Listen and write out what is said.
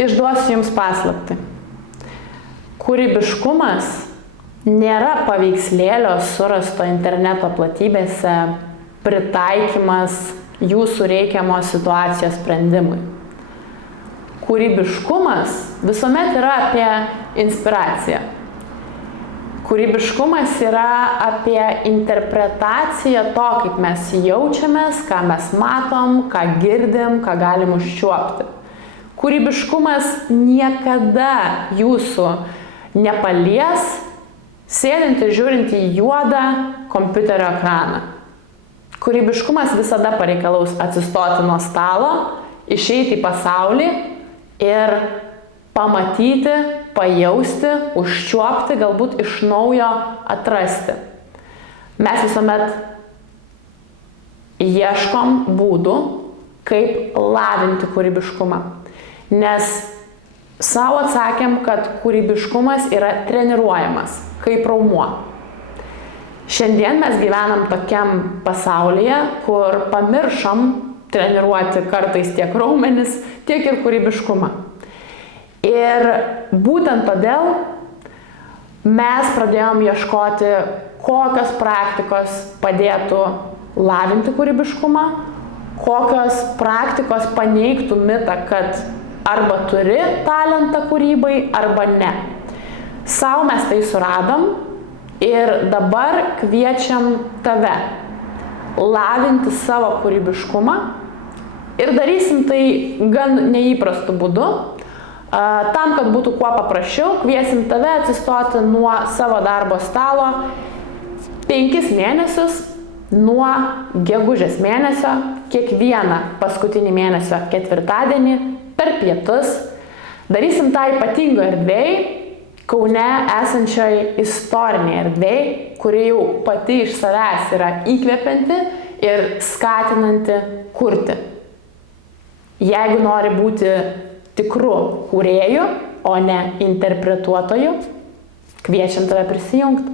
Išduosiu jums paslaptį. Kūrybiškumas nėra paveikslėlio surasto interneto platybėse pritaikymas jūsų reikiamos situacijos sprendimui. Kūrybiškumas visuomet yra apie inspiraciją. Kūrybiškumas yra apie interpretaciją to, kaip mes jaučiamės, ką mes matom, ką girdim, ką galim užčiuopti. Kūrybiškumas niekada jūsų nepalies, sėdint ir žiūrint į juodą kompiuterio ekraną. Kūrybiškumas visada pareikalaus atsistoti nuo stalo, išeiti į pasaulį ir pamatyti, pajausti, užčiuopti, galbūt iš naujo atrasti. Mes visuomet ieškom būdų, kaip lavinti kūrybiškumą. Nes savo atsakėm, kad kūrybiškumas yra treniruojamas, kaip raumuo. Šiandien mes gyvenam tokiam pasaulyje, kur pamiršom treniruoti kartais tiek raumenis, tiek ir kūrybiškumą. Ir būtent todėl mes pradėjom ieškoti, kokios praktikos padėtų lavinti kūrybiškumą, kokios praktikos paneigtų mitą, kad arba turi talentą kūrybai, arba ne. Sau mes tai suradom ir dabar kviečiam tave lavinti savo kūrybiškumą ir darysim tai gan neįprastu būdu. Tam, kad būtų kuo paprasčiau, kviesim tave atsistoti nuo savo darbo stalo 5 mėnesius nuo gegužės mėnesio, kiekvieną paskutinį mėnesio ketvirtadienį per pietus. Darysim tą ypatingą erdvėj, Kaune esančioj istorinėje erdvėj, kuri jau pati iš savęs yra įkvepianti ir skatinanti kurti. Jeigu nori būti tikru kūrėju, o ne interpretuotoju, kviečiam tave prisijungti.